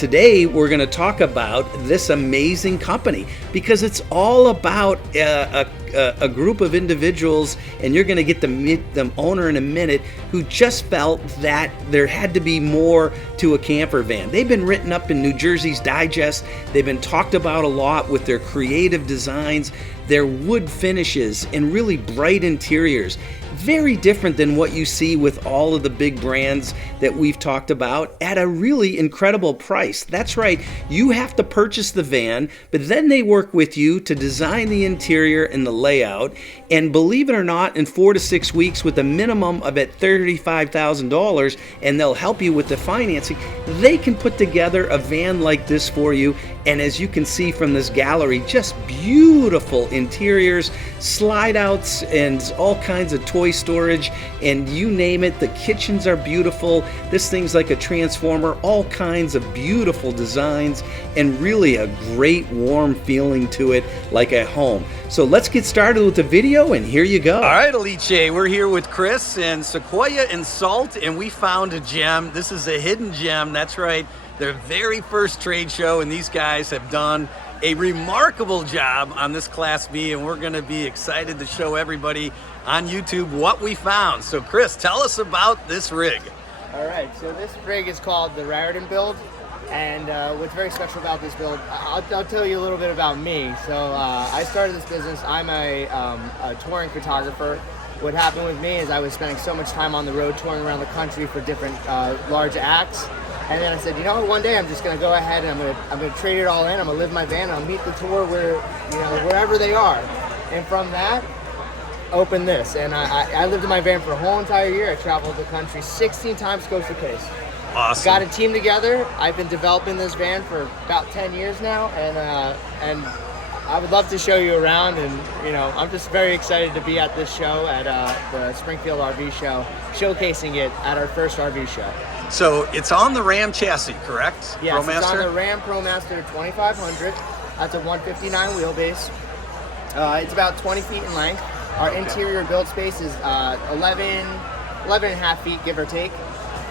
today we're going to talk about this amazing company because it's all about a group of individuals, and you're going to get to meet the owner in a minute, who just felt that there had to be more to a camper van. They've been written up in New Jersey's Digest. They've been talked about a lot with their creative designs, their wood finishes, and really bright interiors. Very different than what you see with all of the big brands that we've talked about, at a really incredible price. That's right, you have to purchase the van, but then they work with you to design the interior and the layout. And believe it or not, in 4 to 6 weeks, with a minimum of at $35,000, and they'll help you with the financing, they can put together a van like this for you. And as you can see from this gallery, just beautiful interiors, slide outs, and all kinds of toy storage, and you name it. The kitchens are beautiful. This thing's like a transformer, all kinds of beautiful designs, and really a great warm feeling to it, like at home. So let's get started with the video, and here you go. All right, Alice, we're here with Chris and Sequoia Salt, and we found a gem. This is a hidden gem, that's right. Their very first trade show, and these guys have done a remarkable job on this Class B, and we're going to be excited to show everybody on YouTube what we found. So Chris, tell us about this rig. All right, so this rig is called the Raritan build, and what's very special about this build, I'll tell you a little bit about me. So I started this business. I'm a touring photographer. What happened with me is I was spending so much time on the road touring around the country for different large acts. And then I said, you know what, one day I'm just going to go ahead and I'm going to trade it all in. I'm going to live my van. I'll meet the tour wherever they are. And from that, open this. And I lived in my van for a whole entire year. I traveled the country 16 times coast to coast. Awesome. Got a team together. I've been developing this van for about 10 years now. And I would love to show you around. And, I'm just very excited to be at this show at the Springfield RV show, showcasing it at our first RV show. So it's on the Ram chassis, correct? Yes, it's on the Ram ProMaster 2500. That's a 159 wheelbase. It's about 20 feet in length. Our interior build space is 11 and a half feet, give or take.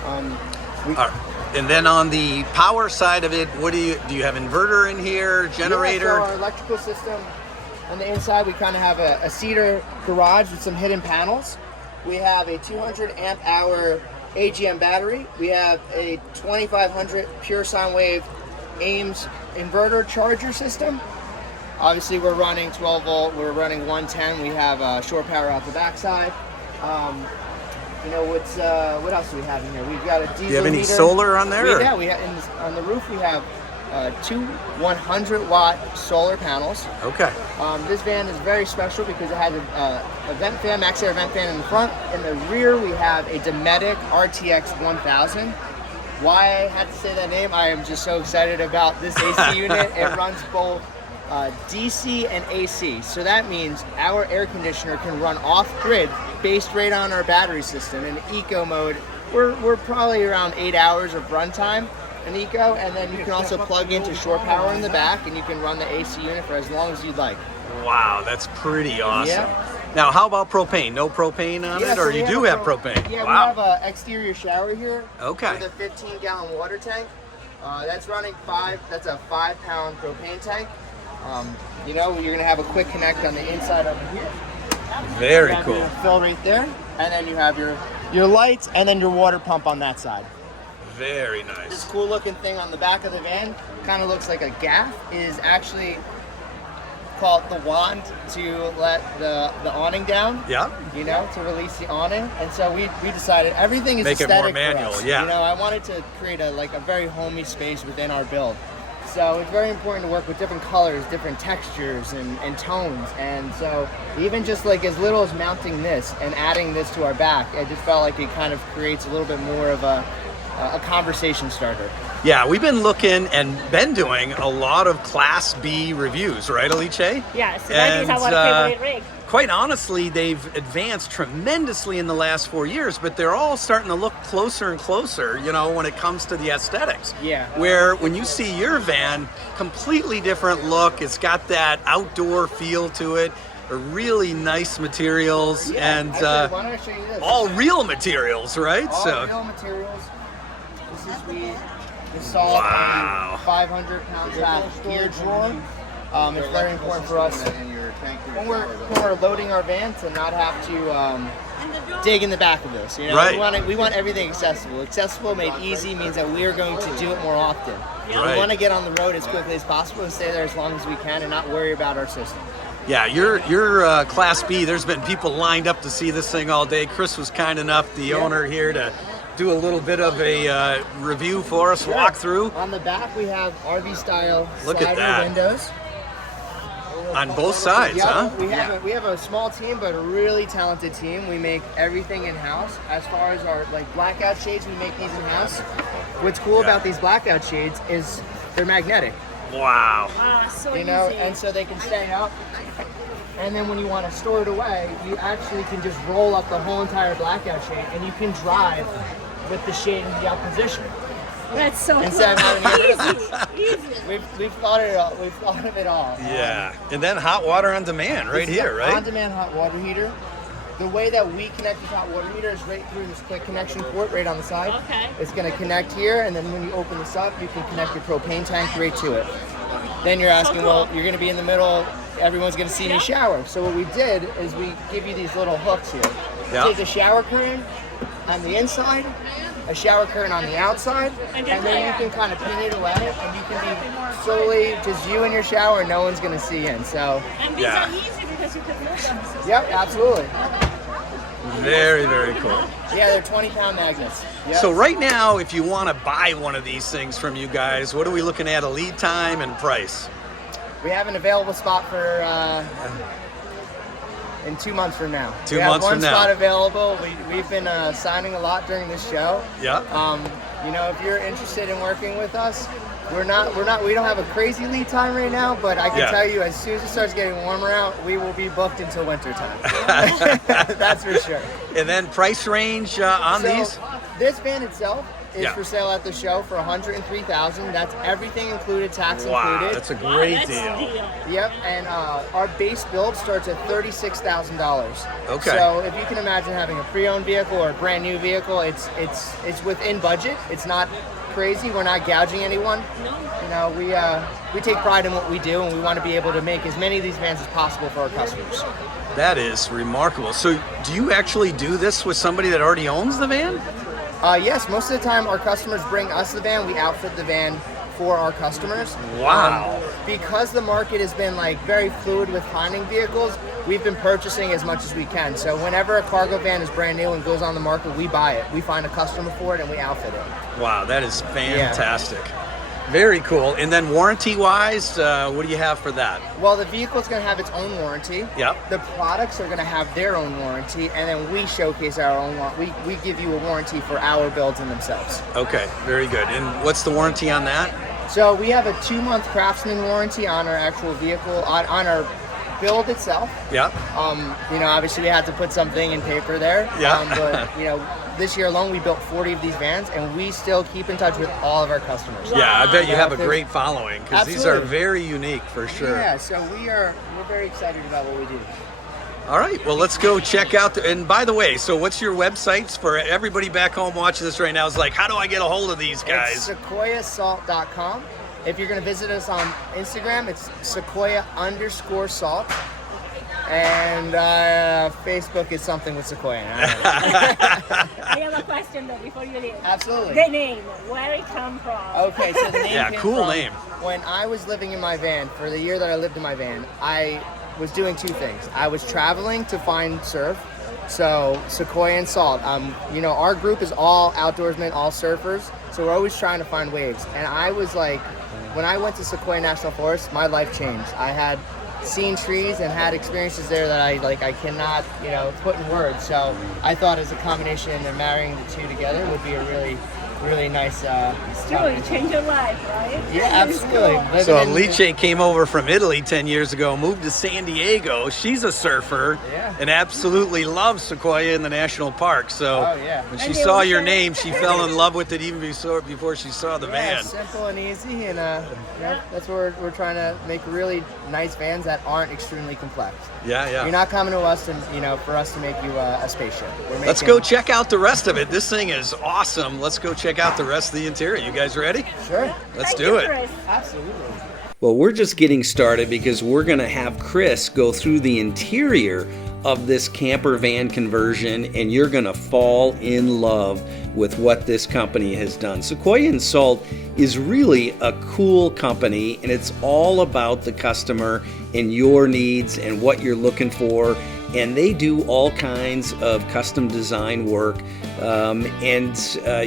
And then on the power side of it, what do you have inverter in here, generator? Yeah, so our electrical system on the inside, we kind of have a cedar garage with some hidden panels. We have a 200 amp hour AGM battery. We have a 2500 pure sine wave Ames inverter charger system. Obviously we're running 12 volt, we're running 110. We have shore power out the backside. What else do we have in here? We've got a diesel. Do you have any meter. solar on there? Yeah, we have on the roof we have two 100-watt solar panels. Okay. This van is very special because it has a vent fan, max air vent fan in the front. In the rear, we have a Dometic RTX 1000. Why I had to say that name? I am just so excited about this AC unit. It runs both DC and AC. So that means our air conditioner can run off-grid based right on our battery system. In eco mode, we're probably around 8 hours of runtime in eco, and then you can also plug into shore power in the back, and you can run the AC unit for as long as you'd like. Wow, that's pretty awesome. Yeah. Now, how about propane? No propane on it, or so you do have propane? Yeah, wow. We have an exterior shower here. Okay. With a 15-gallon water tank. That's running that's a 5-pound propane tank. You're gonna have a quick connect on the inside over here. Very cool. Your fill right there, and then you have your lights, and then your water pump on that side. Very nice. This cool looking thing on the back of the van kind of looks like a gaff, is actually called the wand to let the awning down. Yeah. To release the awning. And so we decided everything is make it more manual. For us. Yeah. I wanted to create a very homey space within our build. So it's very important to work with different colors, different textures and tones. And so even just like as little as mounting this and adding this to our back, I just felt like it kind of creates a little bit more of a conversation starter. Yeah, we've been looking and been doing a lot of Class B reviews, right, Alice? Yeah, so that is our favorite rig. Quite honestly, they've advanced tremendously in the last 4 years, but they're all starting to look closer and closer, when it comes to the aesthetics. Yeah. Where when you see your van, completely different look. It's got that outdoor feel to it. Really nice materials, and actually, why don't I show you this? all real materials, right? All real materials. This is the Salt Wow. and 500-pound track gear drawer. It's very important for us when we're loading our van to not have to dig in the back of this. You know, Right. we want everything accessible. Accessible made easy means that we are going to do it more often. Right. We want to get on the road as quickly as possible and stay there as long as we can and not worry about our system. Yeah, you're Class B. There's been people lined up to see this thing all day. Chris was kind enough, the owner here, to do a little bit of a review for us, walk through. On the back, we have RV-style Look at slider that. windows. On both sides, Yeah, huh? we have a small team, but a really talented team. We make everything in-house. As far as our blackout shades, we make these in-house. What's cool about these blackout shades is they're magnetic. Wow. Wow, so You know, easy. and so they can stay up. And then when you want to store it away, you actually can just roll up the whole entire blackout shade, and you can drive with the shade in the up position. That's so Instead of having to get rid of easy. We've thought it all. We've thought of it all. Yeah. And then hot water on demand right This is here, an right? On-demand hot water heater. The way that we connect this hot water heater is right through this quick connection port right on the side. Okay. It's going to connect here, and then when you open this up, you can connect your propane tank right to it. Then you're asking, well, you're going to be in the middle. Everyone's going to see me shower. So what we did is we give you these little hooks here. Yeah. Take a shower curtain on the inside, a shower curtain on the outside, and then you can kind of pin it away, and you can be solely just you in your shower. No one's going to see in. So. And these Yeah. are easy because you can move them. Yep, absolutely. Very, very cool. Yeah, they're 20-pound magnets. Yep. So right now, if you want to buy one of these things from you guys, what are we looking at, a lead time and price? We have an available spot for in 2 months from now. 2 months from We now. have one spot available. We've been signing a lot during this show. Yeah. You know, if you're interested in working with us, we don't have a crazy lead time right now, but I can tell you as soon as it starts getting warmer out, we will be booked until winter time. That's for sure. And then price range on these? This van itself is Yeah. for sale at the show for $103,000. That's everything included, tax Wow, included. that's a great That's deal. the deal. Yep, and our base build starts at $36,000. Okay. So if you can imagine having a pre-owned vehicle or a brand new vehicle, it's within budget. It's not crazy. We're not gouging anyone. No. You know, we take pride in what we do, and we want to be able to make as many of these vans as possible for our customers. That is remarkable. So do you actually do this with somebody that already owns the van? Yes, most of the time our customers bring us the van. We outfit the van for our customers. Wow. Because the market has been very fluid with finding vehicles, we've been purchasing as much as we can. So whenever a cargo van is brand new and goes on the market, we buy it. We find a customer for it and we outfit it. Wow, that is fantastic. Very cool. And then warranty-wise, what do you have for that? Well, the vehicle's going to have its own warranty. Yep. The products are going to have their own warranty, and then we showcase our own warranty. We give you a warranty for our builds in themselves. Okay, very good. And what's the warranty on that? So we have a 2-month craftsman warranty on our actual vehicle, on our build itself. Yep. You know, obviously we had to put something in paper there. Yeah. But, you know, this year alone we built 40 of these vans, and we still keep in touch with all of our customers. Yeah, I bet you Yeah, have a if great following because these are Absolutely. very unique for sure. Yeah, so we're very excited about what we do. All right, well, let's go check out. And by the way, so what's your websites for everybody back home watching this right now? Is like, how do I get a hold of these It's guys? sequoiasalt.com. If you're going to visit us on Instagram, it's Sequoia_salt. And Facebook is something with Sequoia. I have a question though before you leave. Absolutely. The name, where it come from? Okay, so the name Yeah, came cool from name. When I was living in my van, for the year that I lived in my van, I was doing two things. I was traveling to find surf, so Sequoia and Salt. You know, our group is all outdoorsmen, all surfers, so we're always trying to find waves. And I was like, when I went to Sequoia National Forest, my life changed. I had seen trees and had experiences there that I cannot, you know, put in words. So I thought as a combination and marrying the two together would be a really nice It's true, it changed your life, right? Yeah, It's absolutely. cool. Living So in- Alice came over from Italy 10 years ago, moved to San Diego. She's a surfer Yeah. and absolutely loves Sequoia in the national park. So Oh, yeah. when she And they saw will your say- name, she fell in love with it even before she saw the Yeah, van. simple and easy, and you know, that's where we're trying to make really nice vans that aren't extremely complex. Yeah. You're not coming to us and, you know, for us to make you a spaceship. Let's go check out the rest of it. This thing is awesome. Let's go check check out the rest of the interior. You guys ready? Sure. Let's Thank do you, it. Chris. Absolutely. Well, we're just getting started because we're going to have Chris go through the interior of this camper van conversion, and you're going to fall in love with what this company has done. Sequoia Salt is really a cool company, and it's all about the customer and your needs and what you're looking for. And they do all kinds of custom design work, and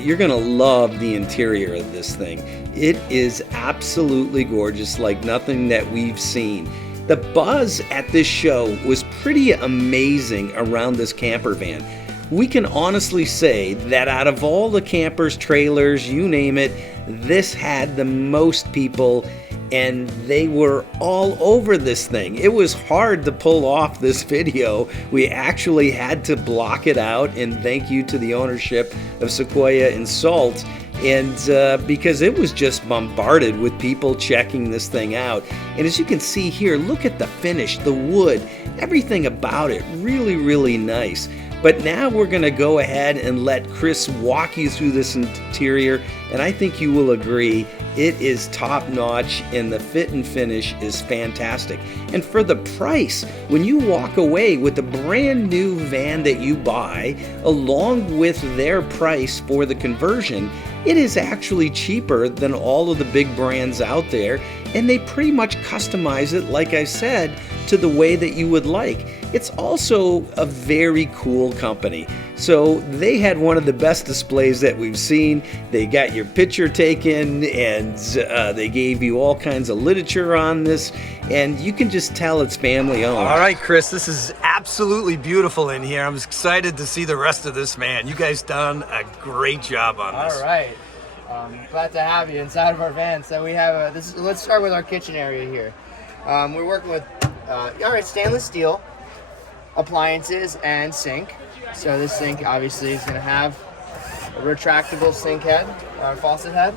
you're going to love the interior of this thing. It is absolutely gorgeous, like nothing that we've seen. The buzz at this show was pretty amazing around this camper van. We can honestly say that out of all the campers, trailers, you name it, this had the most people, and they were all over this thing. It was hard to pull off this video. We actually had to block it out, and thank you to the ownership of Sequoia Salt, and because it was just bombarded with people checking this thing out. And as you can see here, look at the finish, the wood, everything about it, really, really nice. But now we're going to go ahead and let Chris walk you through this interior, and I think you will agree it is top notch and the fit and finish is fantastic. And for the price, when you walk away with the brand new van that you buy, along with their price for the conversion, it is actually cheaper than all of the big brands out there, and they pretty much customize it, like I said, to the way that you would like. It's also a very cool company. So they had one of the best displays that we've seen. They got your picture taken, and they gave you all kinds of literature on this, and you can just tell it's family owned. All right, Chris, this is absolutely beautiful in here. I'm excited to see the rest of this, man. You guys done a great job on this. All right. Glad to have you inside of our van. So we have let's start with our kitchen area here. We're working with stainless steel appliances and sink. So this sink obviously is going to have a retractable sink head, faucet head.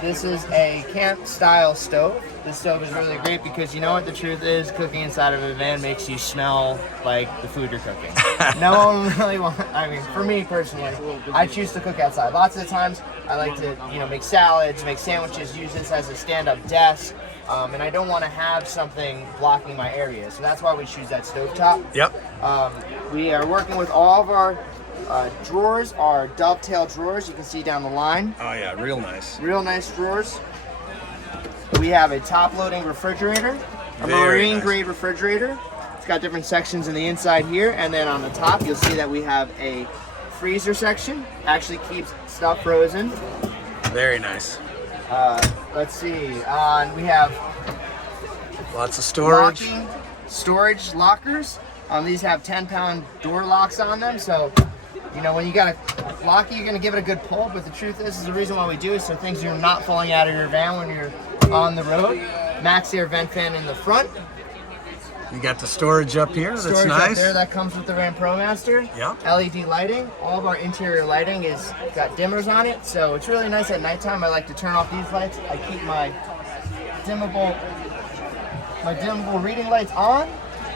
This is a camp style stove. This stove is really great because you know what the truth is, cooking inside of a van makes you smell like the food you're cooking. No one really wants, I mean, for me personally, I choose to cook outside. Lots of the times I like to, make salads, make sandwiches, use this as a stand-up desk. And I don't want to have something blocking my area. So that's why we choose that stovetop. Yep. We are working with all of our drawers, are dovetail drawers. You can see down the line. Oh yeah, real nice. Real nice drawers. We have a top-loading refrigerator, a Very marine nice. grade refrigerator. It's got different sections in the inside here, and then on the top you'll see that we have a freezer section. Actually keeps stuff frozen. Very nice. Let's see. We have Lots of storage. locking storage lockers. These have 10-pound door locks on them, so when you got a lock, you're gonna give it a good pull. But the truth is the reason why we do is so things are not falling out of your van when you're on the road. Max air vent fan in the front. You got the storage up here. That's Storage nice. up there that comes with the Ram ProMaster. Yep. LED lighting. All of our interior lighting is got dimmers on it, so it's really nice at nighttime. I like to turn off these lights. I keep my dimmable reading lights on,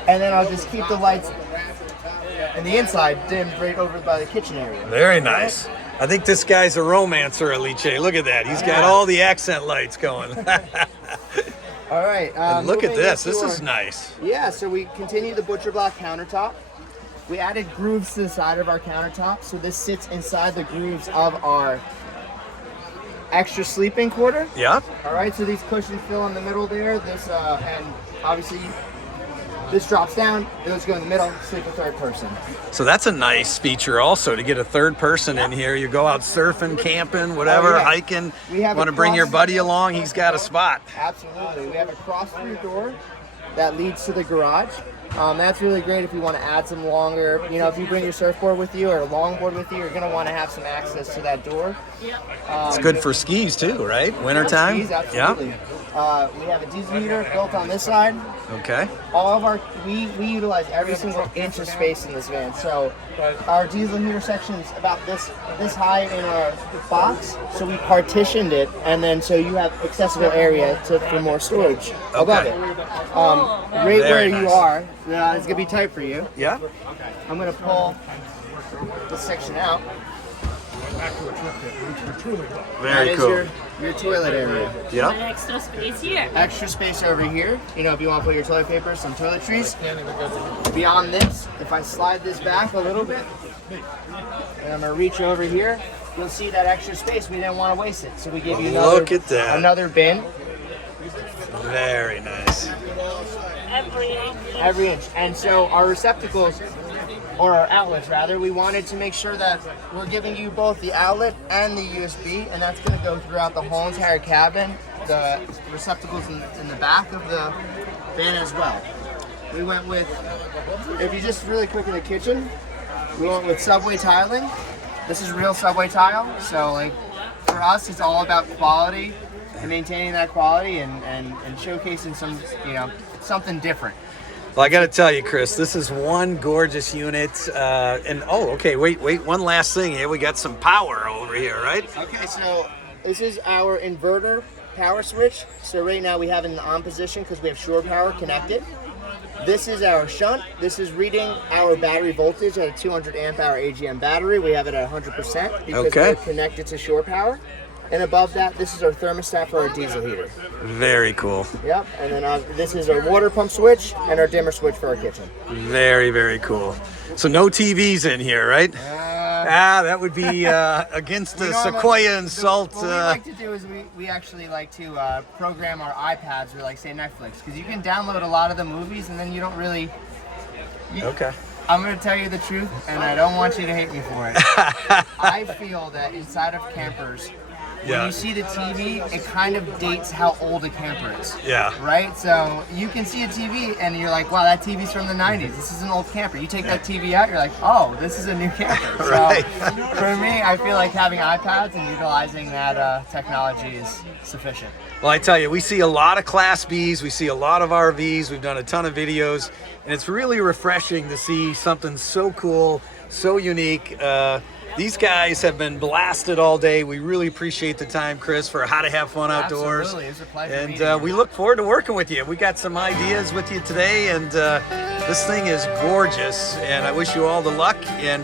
and then I'll just keep the lights in the inside dimmed right over by the kitchen area. Very nice. I think this guy's a romancer, Alice. Look at that. He's got all the accent lights going. All right. And look at moving this. into This is our- nice. Yeah, so we continue the butcher block countertop. We added grooves to the side of our countertop, so this sits inside the grooves of our extra sleeping quarter. Yep. All right, so these cushions fill in the middle there. This and obviously this drops down. Those go in the middle. Sleep a third person. So that's a nice feature also to get a third person in here. You go out surfing, camping, whatever, Oh, yeah. hiking. We have Want to a bring your cross- buddy along? He's got a spot. Absolutely. We have a cross-through door that leads to the garage. That's really great if you want to add some longer, if you bring your surfboard with you or a longboard with you, you're going to want to have some access to that door. It's good for skis too, right? Wintertime? Skis, absolutely. We have a diesel heater built on this side. Okay. All of our, we utilize every single inch of space in this van. So our diesel heater section is about this high in our box. So we partitioned it, and then so you have accessible area for more storage above Okay. it. Right Very where you nice. are, it's gonna be tight for you. Yeah. I'm gonna pull this section out. back to a trip that we truly love. That Very is cool. your toilet area. An Yep. extra space here. Extra space over here. You know, if you want to put your toilet paper, some toiletries. Can't even go Beyond this, if I slide this back a little bit, and I'm gonna reach over here, you'll see that extra space. We didn't want to waste it, so we gave you Look at that. another bin Very nice. every inch. And so our receptacles, or our outlets rather, we wanted to make sure that we're giving you both the outlet and the USB, and that's gonna go throughout the whole entire cabin. The receptacles in the back of the van as well. We went with, if you just really quick in the kitchen, we went with Subway tiling. This is real Subway tile, so like for us, it's all about quality and maintaining that quality and showcasing some, you know, something different. Well, I got to tell you, Chris, this is one gorgeous unit. And oh, okay, wait, one last thing here. We got some power over here, right? Okay, so this is our inverter power switch. So right now we have it in the on position because we have shore power connected. This is our shunt. This is reading our battery voltage at a 200 amp hour AGM battery. We have it at 100% because Okay. we're connected to shore power. And above that, this is our thermostat for our diesel heater. Very cool. Yep, and then this is our water pump switch and our dimmer switch for our kitchen. Very, very cool. So no TVs in here, right? That would be against the You know what, Sequoia and Salt. What we like to do is we actually like to program our iPads or like say Netflix, because you can download a lot of the movies and then you don't really. Okay. I'm going to tell you the truth, and I don't want you to hate me for it. I feel that inside of campers, when Yeah. you see the TV, it kind of dates how old a camper is. Yeah. Right? So you can see a TV and you're like, wow, that TV's from the 90s. This is an old camper. You take that TV out, you're like, oh, this is a new camper. So Right. for me, I feel like having iPads and utilizing that technology is sufficient. Well, I tell you, we see a lot of Class Bs, we see a lot of RVs, we've done a ton of videos, and it's really refreshing to see something so cool, so unique. These guys have been blasted all day. We really appreciate the time, Chris, for How to Have Fun Outdoors. Absolutely. It's a pleasure meeting And you. we look forward to working with you. We got some ideas with you today, and this thing is gorgeous, and I wish you all the luck, and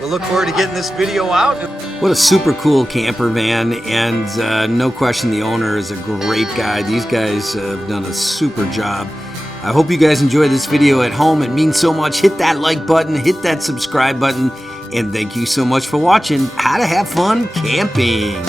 we'll look forward to getting this video out. What a super cool camper van, and no question the owner is a great guy. These guys have done a super job. I hope you guys enjoy this video at home. It means so much. Hit that like button, hit that subscribe button, and thank you so much for watching How to Have Fun Camping.